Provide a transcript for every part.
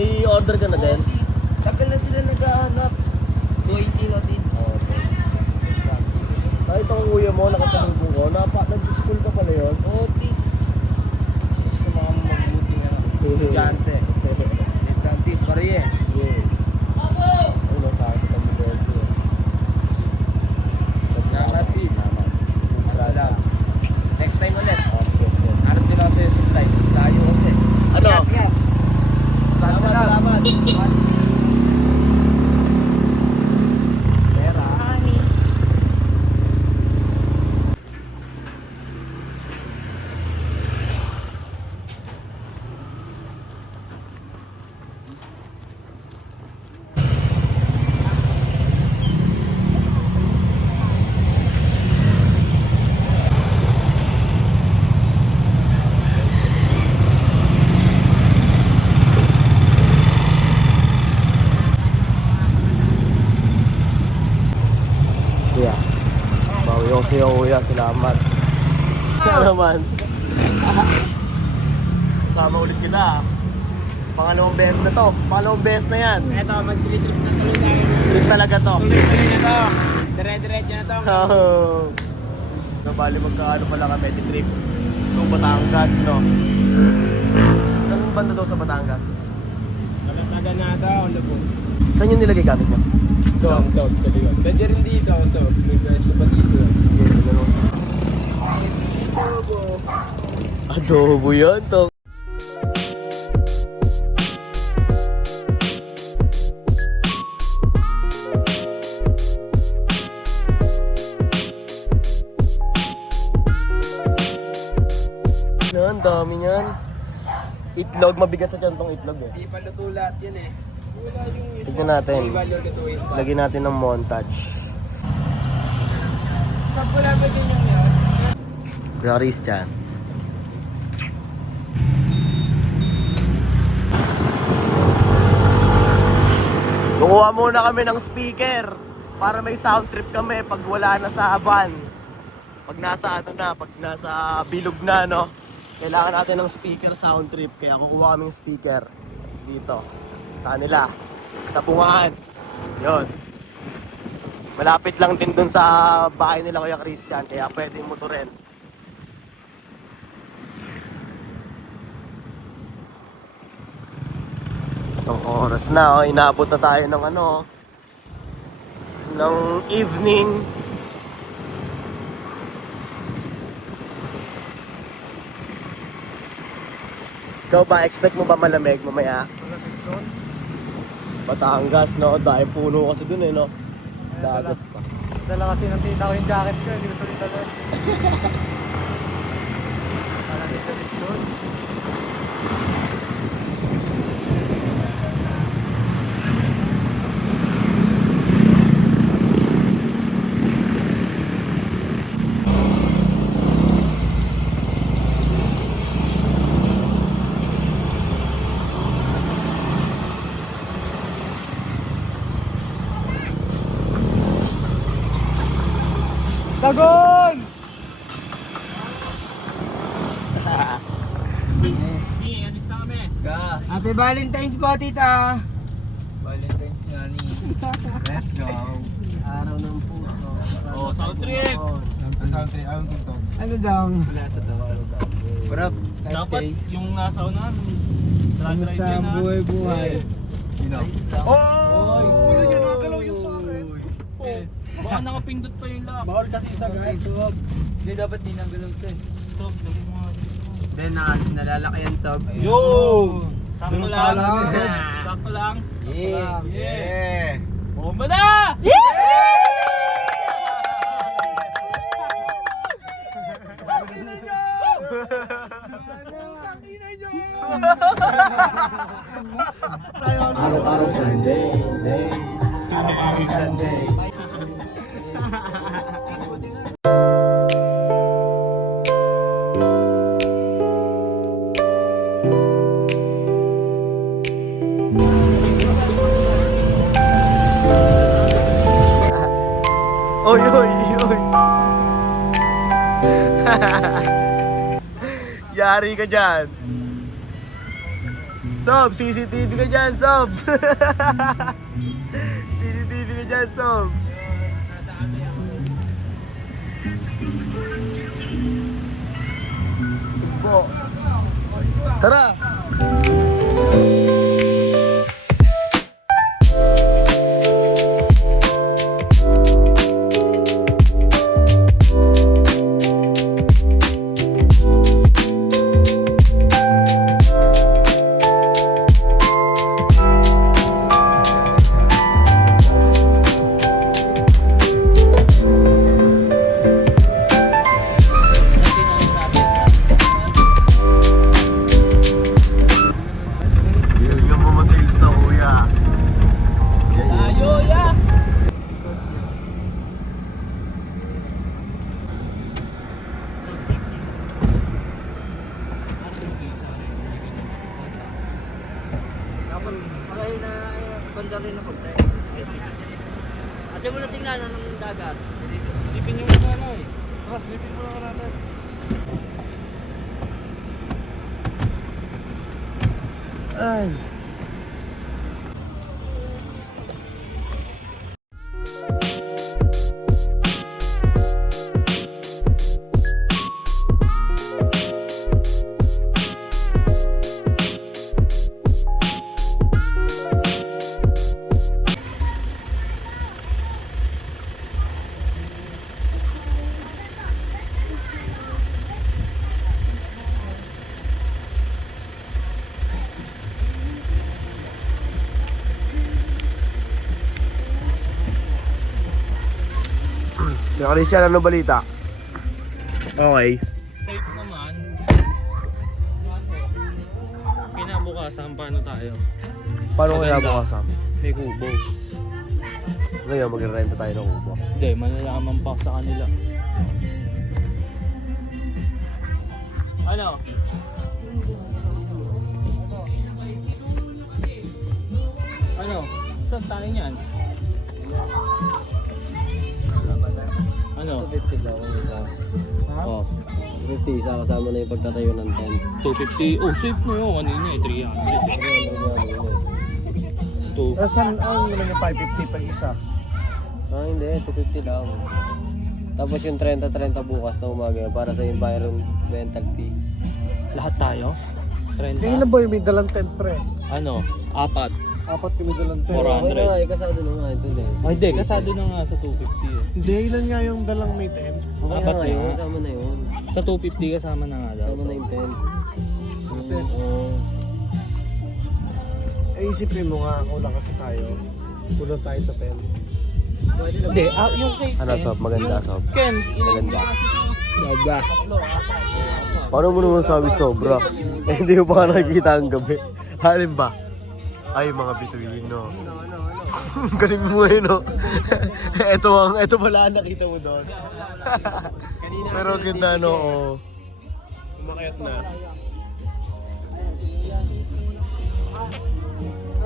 May order ka na din? Tagal na sila nag-aanap. 20 natin. Ay, itong kuya mo, nakasalubong ko. Nag-school ka pala yun? Oo, T. Sa mga mabuti na estudyante. Estudyante, pare eh. Ay, nasa akin sa mga order. Salamat, T. Salamat. Next time ulit. Okay. Harap din ako sa'yo supply. Tayo kasi. Ano? Ingat. Salamat. Pera. Kuya. Bawi ko sa'yo, kuya. Salamat. Kaya naman. Kasama ulit kita. Pangalawang beses na to. Pangalawang beses na yan. Eto, mag-trip na tuloy tayo. Trip talaga to. Tuloy-tuloy na to. Dire-diretso na to. Oh. So, bali magkaano pala kami, di trip. So, Batangas, no? Saan banda daw sa Batangas? Kalatagan na ito, on the boat. Saan yung nilagay gamit mo? South, sa likod. Pwede rin dito, south. May guys na pa dito. Adobo yan to. Yan, dami yan. Itlog, mabigat sa tiyan tong itlog eh. Hindi pa luto lahat yan eh. Wala yung isa. Tignan natin. Hindi ba lutuin pa? Lagyan natin ng montage. Saan po namin din yung news? Garis dyan. Kukuha muna kami ng speaker para may sound trip kami pag wala na sa van. Pag nasa ano na, pag nasa bilog na, no? Kailangan natin ng speaker sound trip. Kaya kukuha kaming speaker dito. Sa kanila. Sa bungaan. Yun. Malapit lang din dun sa bahay nila Kuya Christian. Kaya pwedeng motorin. Itong oras na, oh, inabot na tayo ng ano, ng evening. Ikaw ba, expect mo ba malamig mamaya? Batangas, no? Dahil puno kasi dun eh, no? Dagat pa. Dala kasi ng tita ko yung jacket ko, hindi ko tuloy dala. Para dito dito. Dagon! Alis na kami. Happy Valentine's po, tita. Valentine's nga ni. Let's go. Araw ng puso. Oh, sound trip. Sound trip, anong tugtog? Ano daw? Wala sa daw. Bro, dapat yung nasa unahan. Kamusta ang buhay-buhay? Oh! Wala niya nakagalaw yung sa akin. Baka nakapindot pa yung lock. Bawal kasi sa guide. Hindi dapat di nagalaw ito eh. Sob, lagyan mo nga dito. Then, nalalaki yan, Sob. Yo! Sakto Ganun lang. pala. Sakto lang. Yeah! Yeah! Bomba na! Araw-araw Sunday, araw-araw Sunday. Oy, oy, oy. Yari ka dyan. Sob, CCTV ka dyan, Sob. CCTV ka dyan, Sob. Sugbo. Tara! Yung mga sales na kuya. Tayo, ya! Dapat pakay na banda rin na pagtay. Ate mo na tingnan ng dagat. Lipin yung mga ano eh. Slipin mo lang natin. Ay. Christian, ano balita? Okay. Safe naman. Kinabukasan, paano tayo? Paano kaya Maganda. bukasan? May kubo. Ngayon, mag-renta tayo ng kubo. Hindi, malalaman pa sa kanila. Ano? Ano? Saan tayo niyan? Ano? 250 daw ang isa. Ha? Oh. 250 isa kasama na yung pagtatayo ng tent. 250. Oh, safe na yun. Kanina eh, 300. 2. Saan ang naman yung 550 pag isa? Ah, hindi. 250 lang. Tapos yung 30-30 bukas na umaga para sa environmental fees. Lahat tayo? 30? ba yung may dalang tent pre? Ano? 4. Apat kami dalang tent. 400. Okay na, kasado na nga ito din. Ay, hindi. Kasado na nga sa 250 eh. Hindi, ilan nga yung dalang may tent? Okay Apat na nga na yun, nga. kasama na yun. Sa 250 kasama na nga daw. Kasama na yung tent. Eh, isipin mo nga, kulang kasi tayo. Kulang tayo sa tent. Hindi, yung kay Ano, Ken, Sob? Maganda, yung Sob. Ken, Maganda. Gaba. Paano mo naman sabi sobra? Eh, hindi mo pa nakikita ang gabi. Halin ba? Ay, mga bituin, no? Galing mo eh, no? ito pala ang nakita mo doon. Pero ganda, no? Oh. Umakyat na.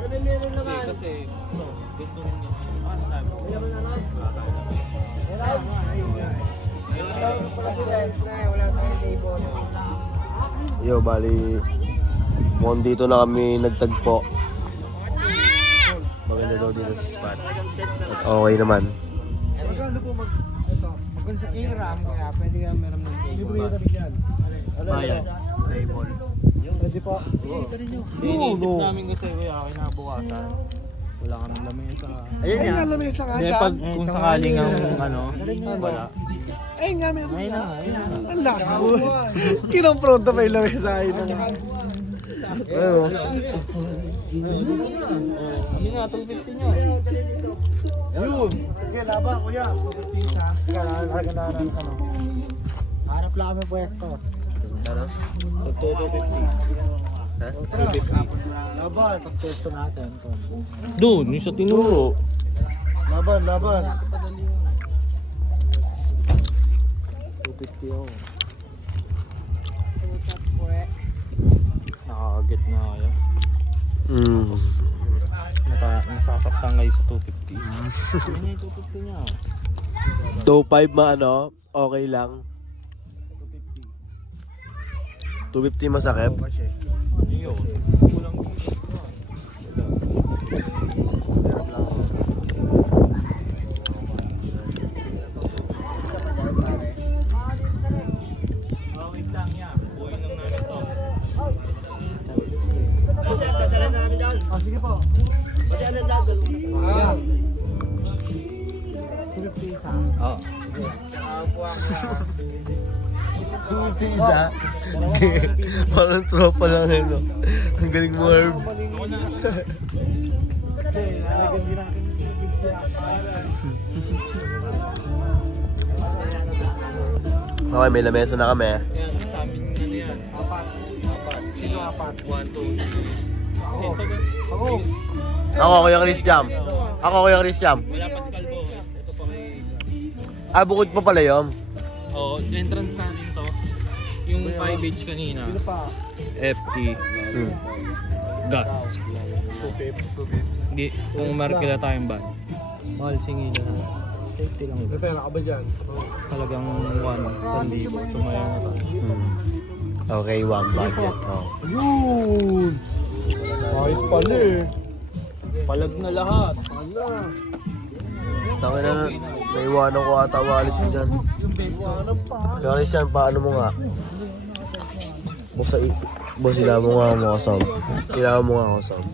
Hindi, kasi, so, gusto rin niya. Ano tayo? Yo, bali, mukhang dito na kami nagtagpo. Maganda daw dito sa spot. At okay naman. Maganda sa Iram, kaya pwede ka meron ng table. Bayan. Table. Pwede po. Hindi, iniisip namin kasi, kuya, kinabukasan. Wala kami lamesa. Ayun nga. Lamesa nga. Hindi, pag kung sakaling ang ano, wala. Ayun nga, meron Ayun na nga, ayun na nga. ang lakas mo. Kinampronta pa yung lamesa. Ayun na. Ayun. Ayun nga, 250 nyo. Yun. Sige, laban, kuya. Pisa. Kailangan ano. Harap lang kami pwesto. Ano? 250. Ha? Laban, sa pwesto natin. Doon, yung sa tinuro. Laban, laban. 250 ako. Nakakaget na kaya. Nasasaktan kayo sa 250. Ano yung 250 niya? 2.5 maano, okay lang. 250 masakit. Ano yun? Kulang Wait lang yan. Buhay lang namin to. Dadala namin doon. Sige po. Pati ano dagal mo na. Oo. Isa. Parang tropa lang eh, no? Ang galing mo, Herb. Ako na. Okay, may lamesa na kami. Yan, sa amin ano yan. Apat. Sino apat? 1, 2, 3. Sino to ba? Ako. Ako, Kuya Chris Jam. Ako, Kuya Chris Jam. Wala Pascal po. Ito pa kay... Bukod pa pala yun. Oo, entrance natin to. Yung 5H kanina. FT. Gas. Hindi, kung markila tayong ban. Mahal singil na. Safety lang. May pera ka ba dyan? Talagang 1,000. Sumaya na tayo. Okay, one budget. Oh. Yun! Ayos pala eh. Palag na lahat. Tangin na, naiwanan ko ata wallet mo dyan. Kaya Christian, paano mo nga? Boss, ilaw mo nga ako, Sob. Ilaw mo nga ako, Sob.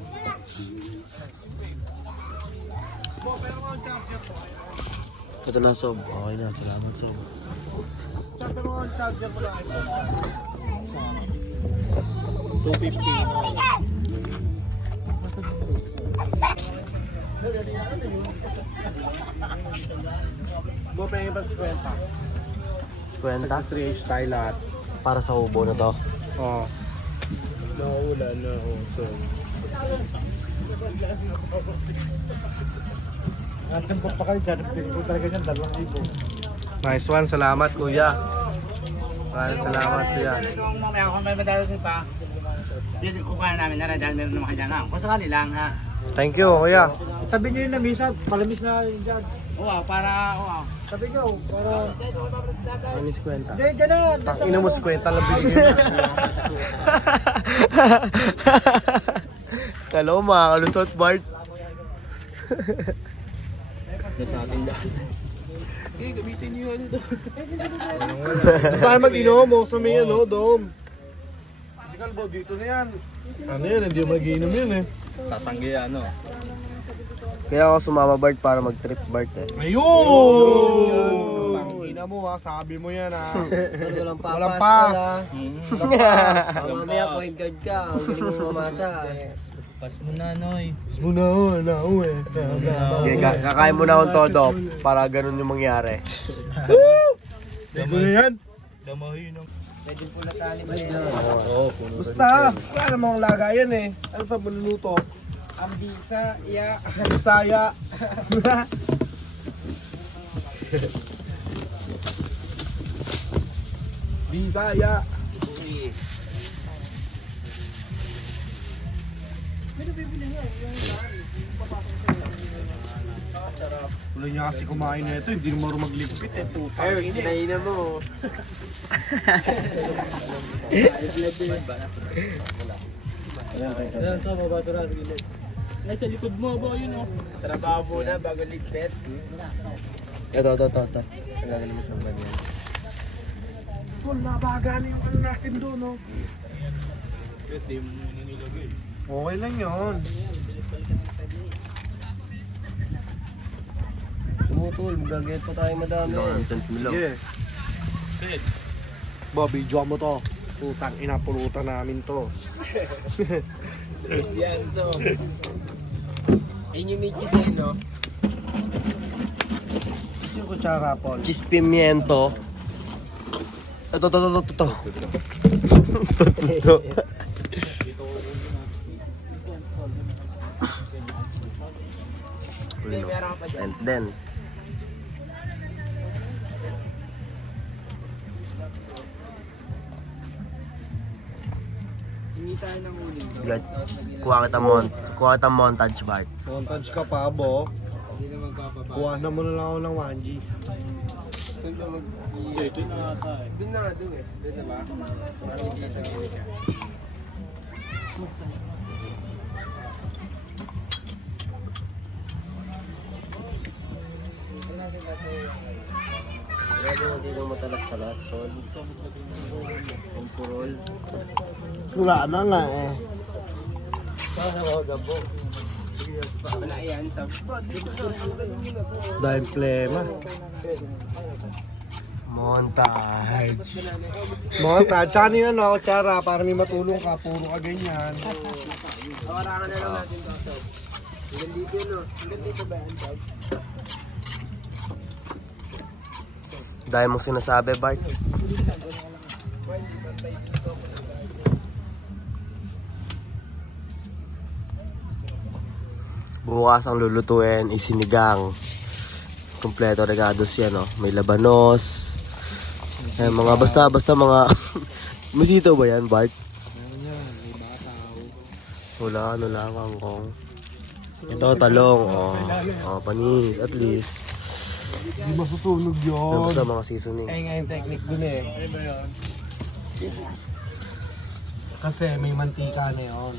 Ito na, Sob. Okay na, salamat, Sob. Charger mo ang charger mo lang. 250. Bo, pengen ba 50? 50? 3H tayo lahat. Para sa ubo na to. Oo. Nauulan na ako. So. Asan po pa kayo dyan? Pili ko talaga dyan, 2,000. Nice one, salamat kuya. Maraming salamat kuya. Mamaya kung may madalasin pa, dito kukuha namin na dahil meron naman kayo dyan. Kung sakali lang ha. Thank you, kuya. Tabi nyo yung namisa, palamis na yun dyan. Oo, para, oo. Tabi nyo, para... Anis kwenta. Hindi, dyan na! Tangina mo, 50 lang binigyan mo. Kala ko makakalusot, Bart. Sa atin dahil. Gamitin niyo ano doon. Tayo mag-inom mo sa may ano, dome. Physical ball, dito na yan. Ano yan, hindi mo mag-inom yun eh. Tatanggi ano. Kaya ako sumama, Bart, para mag-trip, Bart eh. Ayun! Tangina mo ha, sabi mo yan ha. Walang papas. Walang pass. Mamaya point guard ka. Ang galing mo mamata. Pas mo na, Noy. Mas muna ako, na ako eh. Okay, kakain mo na akong todo para ganun yung mangyari. Dito na yan. Damahin ng... Pwede pula tali ba yan? Basta, wala namang lagayan eh. Ano sa maluluto? Ang bisa, iya. Bisaya. Bisaya. Wala niya kasi kumain na ito, hindi naman magligpit eh. Putang ina. Kinain mo. Ayan, sa baba ito rin. Ay, sa likod mo ba yun oh. Trabaho muna bago ligpit. Ito. Kailangan mo siyang ganyan. Tol, nabaga na yung ano natin doon, no? Pwede mo muna nilagay. Okay lang yun. Tumutol, magagayat pa tayo madami. Sige. Pwede. Bobby, joke mo to. Putang ina, pulutan namin to. Yan, so. Ayun yung may cheese eh, no? Yung kutsara, Paul. Cheese pimiento. Ito. Meron ka pa dyan. And then, Hingi tayo ng uling. kuha kita montage, Bart. Montage ka pa, Bo. Hindi na magpapapa. Kuha na mo na lang ako ng 1G. Saan ka mag... Ito na ata eh. Doon na nga, doon eh. Doon na ba? Parang dito. Grabe yung hindi nang matalas-talas, tol. Ang purol. Wala na nga eh. Wala yan. Dahil plema. Montage. Mga tansya yun ano, tsara, para may matulong ka, puro ka ganyan. Hawarangan na lang natin to. So, hanggang dito no. Hanggang dito ba yan, Bob? Dahil mong sinasabi, Bart. Bukas ang lulutuin, isinigang. Kompleto regados yan, no? May labanos. Eh, mga basta mga... Musito ba yan, Bart? Wala, ano lang, kangkong. Ito, talong, panis, at least. Di masusunog yun. Basta mga seasonings. Eh nga yung technique dun eh. Kasi may mantika na yun.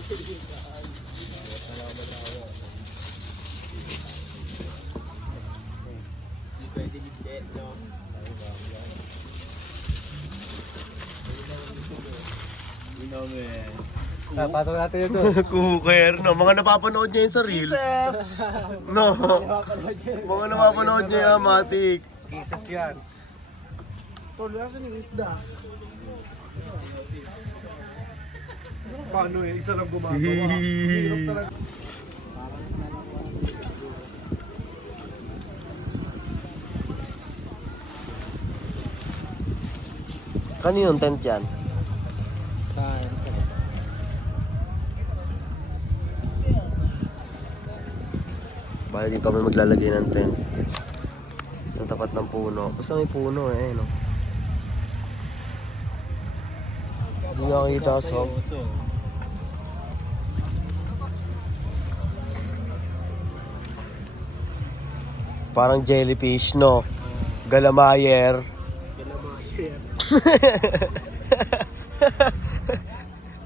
Patong natin ito. Cooker, no? Mga napapanood niya yun sa reels. No? Mga napapanood niya yan, Matik. Kisas yan. Tol, asan yung isda? Paano eh? Isa lang gumagawa. Hirap talaga. Kaninong tent yan? Bali dito kami maglalagay ng tent. Sa tapat ng puno. Basta may puno eh, no? Hindi nakakita, so. Parang jellyfish, no? Galamayer.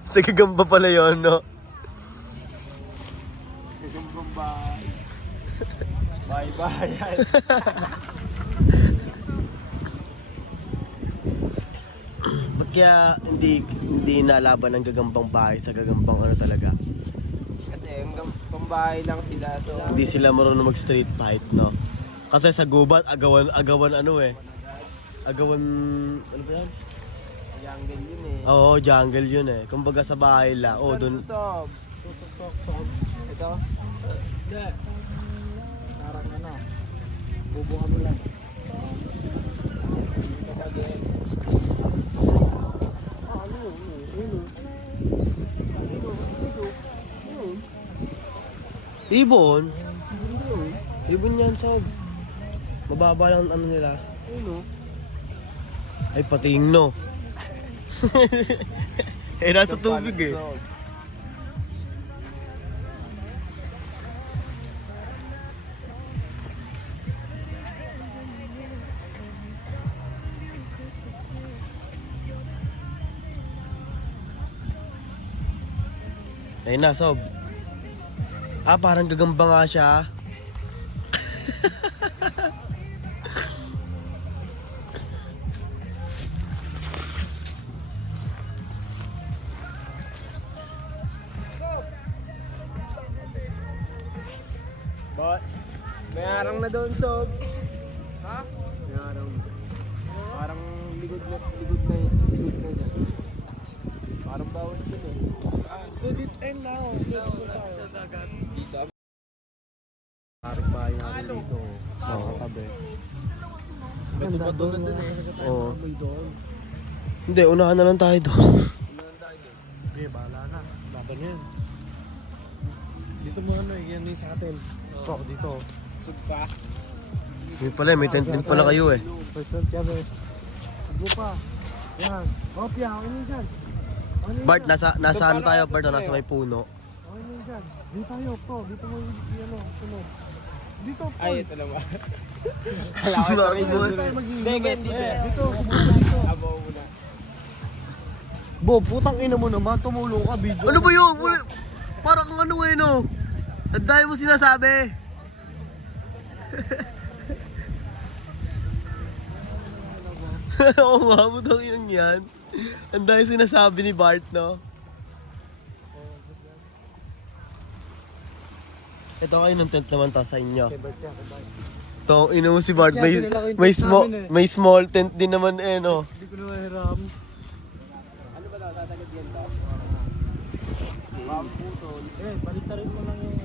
Sa gagamba pala yun, no? Bye-bye. Ba't kaya hindi nalaban ng gagambang bahay sa gagambang ano talaga? Kasi hanggang pambahay lang sila. So, Hindi sila marunong mag street fight, no? Kasi sa gubat, agawan ano eh. Agawan, ano ba yan? jungle yun eh. Oo, jungle yun eh. Kumbaga sa bahay la. Oh, dun. Sob. Ito. Hindi. Parang ano. Bubuka mo lang. Ibon? Ibon yan, Sob. Mababa lang ano nila. Ay, pating no. Eh, nasa tubig eh. Ayun na, Sob. Ah, parang gagamba nga siya. May arang na doon, Sob. Ha? May arang. Parang ligod na dyan. Parang bawal dun eh. Dudit end na ako. Sa dagat. Paring bahay natin dito. Oo. Katabi. May tumatulad dun eh. Oo. Doon. Hindi, unahan na lang tayo doon. Hindi, bahala na. Laban yan. Dito mo ano, yan yung sa atin. Ito, dito. Sugpa. Yun pala, may tent din pala kayo eh. First time kami. Huwag pa. Yan. Opya, okay na dyan. Okay na Bart, dyan. nasa ano tayo, Bart? Nasa may puno. Okay na dyan. Dito tayo, po. Dito mo yung ano, sunod. Dito, po. Ay, ito naman. Nakibon. Dito. Dito, kumuha dito. Abo muna. Bo, putang ina mo naman. Tumulong ka, video. Ano ba yun? Parang kang ano eh, no? Ang dami mo sinasabi. Oo nga, budang yun yan. Ang dahil sinasabi ni Bart, no? Ito kayo ng tent naman ta sa inyo. Ito, ino mo si Bart, may small tent din naman eh, no? Hindi ko naman hiram. Palit mo lang yung...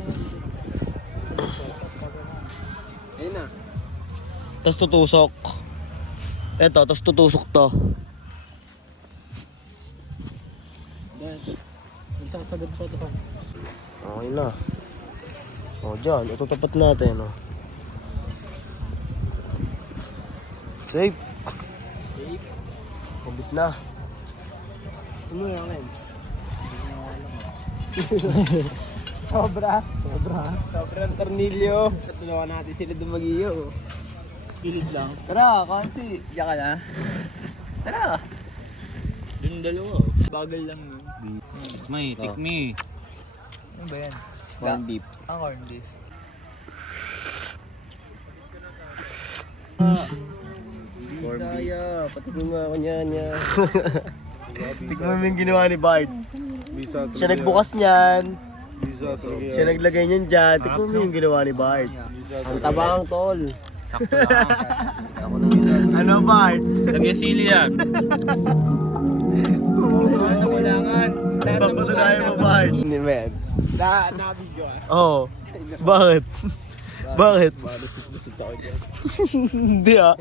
Ayun na. Tapos tutusok. Eto, tapos tutusok to. Isang sagad pa ito. Okay na. O, dyan. Ito tapat natin, no? Safe. Safe. Kubit na. Ano yan ngayon? Sobrang tornilyo. Katulungan natin sila dumagiyo. Pilit lang. Tara, Kansi. Diyan ka na. Tara. Dun dalawa. Bagal lang nun. May, take me. Ano ba yan? Corn beef. Corn beef. Bisaya, patigil nga ako niyan. Tignan mo yung ginawa ni Bart. Siya nagbukas niyan. Siya naglagay niyan dyan. Tignan mo yung ginawa ni Bart. Ang tabang tol. Sakto lang. Ano, Bart? Lagyan sili yan. Ano kailangan? Papatunayan mo, Bart. Hindi ba yan? Na-video ah. Oo. Bakit? Bakit? Busog ako dyan. Hindi ah.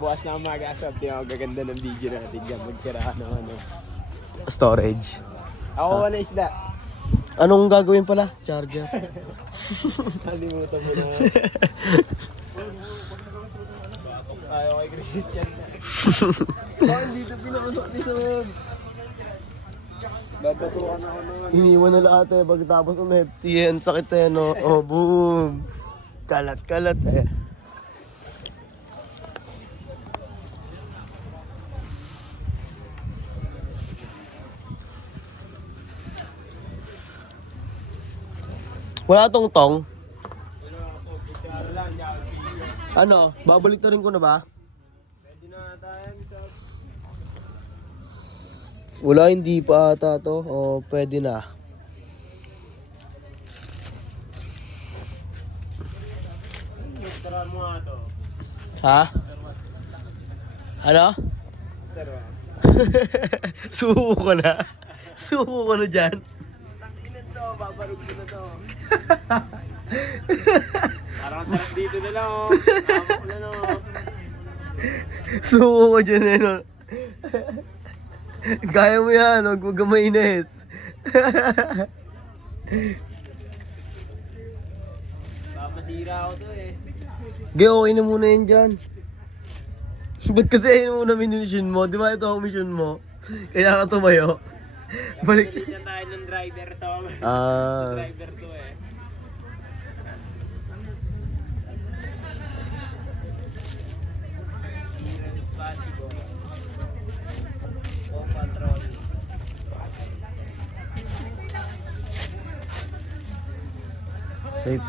Bukas na umaga sa pinakagaganda ng video natin dyan. Magkarahan ng ano. Storage. Ako na isda. Anong gagawin pala? Charger. Nalimutan mo na. Ayaw kay Christian na. Bakit dito pinakasok ni Son? Babatukan ako naman. Iniwan na lahat eh. Pagkatapos umhefty eh. Ang sakit eh, no? Oh, boom. Kalat-kalat eh. Wala tong tong. Ano? Babalik na rin ko na ba? Wala, hindi pa ata to. O, pwede na. Ha? Ano? Suko ko na. Suko ko na dyan. Babarog ko na to. Parang sarap dito na lang oh. Tama na no. Suko ko dyan eh, no? Kaya mo yan, huwag mo gamainis. Papasira ako to eh. Gaya, okay na muna yun dyan. Ba't kasi ayun muna minunisyon mo? Di ba ito ang mission mo? Kaya ka tumayo. Balik. Pagalitan tayo ng driver sa Ah. driver to eh. Oh, patrol. Safe.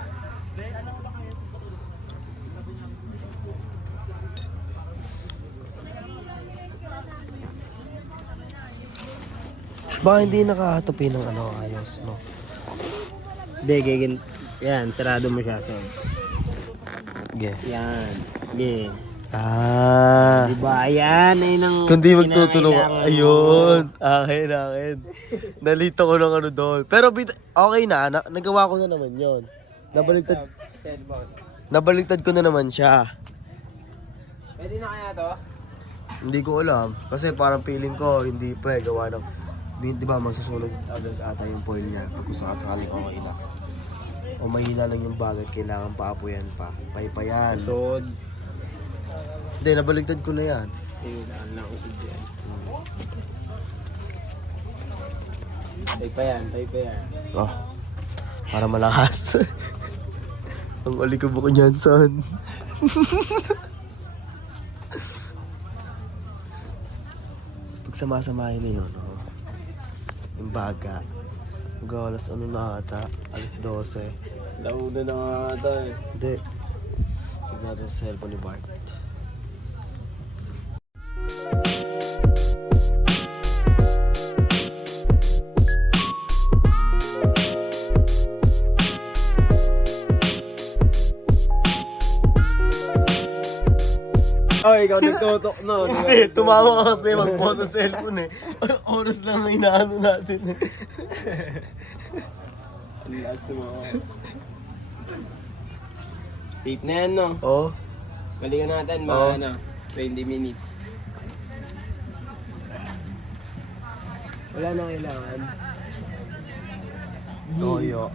Baka hindi nakahatupi ng ano, ayos, no? Hindi, gigil. Yan, sarado mo siya. So. Okay. Yan. Sige. Ah. Diba? Yan ay nang Kundi magtutulong. kinakailangan mo. Ayun. Akin. Nalito ko ng ano doon. Pero okay na. Nagawa ko na naman yon. Cellphone. Nabaliktad ko na naman siya. Pwede na kaya to? Hindi ko alam. Kasi parang feeling ko, hindi pa eh. Gawa ng, di ba masusunog agad ata yung foil niya. Pag kung sakaling okay na. O mahina lang yung bagat, kailangan paapuyan pa. Paypayan. Sod. Hindi, nabaliktad ko na yan. Kailangan lang usod yan. Tay pa yan. Oh, para malakas. Ang alikabok niyan, son. Pagsama-samahin na yun, oh. Yung baga. Mag-alas ano na ata? Alas 12. Launa na nga ata eh. Hindi. natin sa cellphone ni Bart. Oh, ikaw nagtutok no. Hindi, tumawa ka kasi mag-photo sa cellphone eh. Oras lang ang inaano natin eh. Ang lakas mo. Safe na yan, no? Oo. Balikan natin, Oo. mga 20 minutes. Wala na kailangan. Toyo.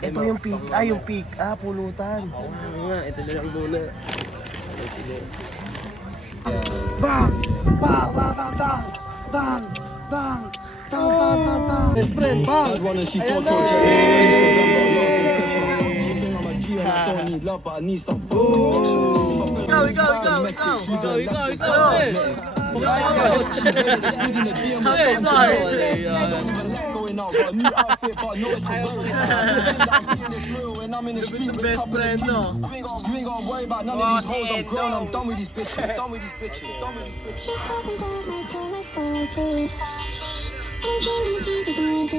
Ito yung peak. Yung peak. Pulutan. Oo nga, ito na lang muna. Ano sige? Bang! Bang! Bang! Bang! Bang! Bang! Bang! Bang! Bang! Bang! Bang! Best friend, bang! Ayan na! Ikaw! Best friend, no? You ain't gotta worry about none of these hoes. I'm grown. I'm done with these bitches. Done with these bitches. Done with these bitches. She hasn't died, my promise, so I say. I'm dreaming of you, but the music.